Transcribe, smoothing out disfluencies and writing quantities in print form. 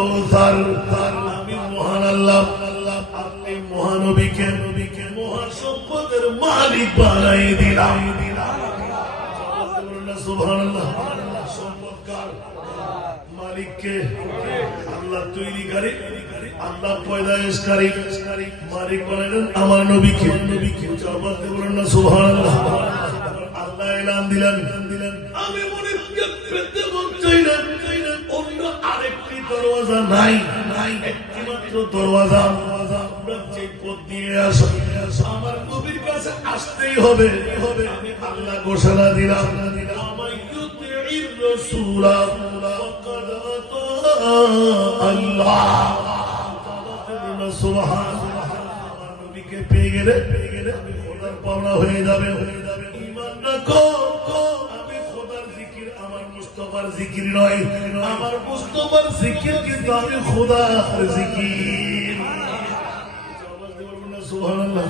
কাউসার। আমি মহান আল্লাহ, আপনি মহানবীকে মহাসম্পদের মালিক বানাই দিলাম। সুবহানাল্লাহ। সম্পদকার মালিককে আল্লাহ তৈরিকারী, আল্লাহ পয়দায়েশকারী, মালিক বানাইলেন আমার নবীকে। বলেন না সুবহানাল্লাহ। আল্লাহ এলান দিলেন, আমি মনিবকে পেতে চাই না, অন্য আরেকটি দরওয়াজা নাই, একটি মাত্র দরওয়াজা। আমরা যে পথ দিয়ে আসো আমার নবীর কাছে আসতেই হবে। আমি আল্লাহ ঘোষণা দিলাম, নবীকে পেয়ে গেলে আমি খোদার পাওনা হয়ে যাবে। ঈমান রাখো, আমি খোদার জিকির আমার মুস্তাফার জিকির নয়, আমার মুস্তাফার জিকির কিন্তু আমি খোদার জিকির। সুবহানাল্লাহ।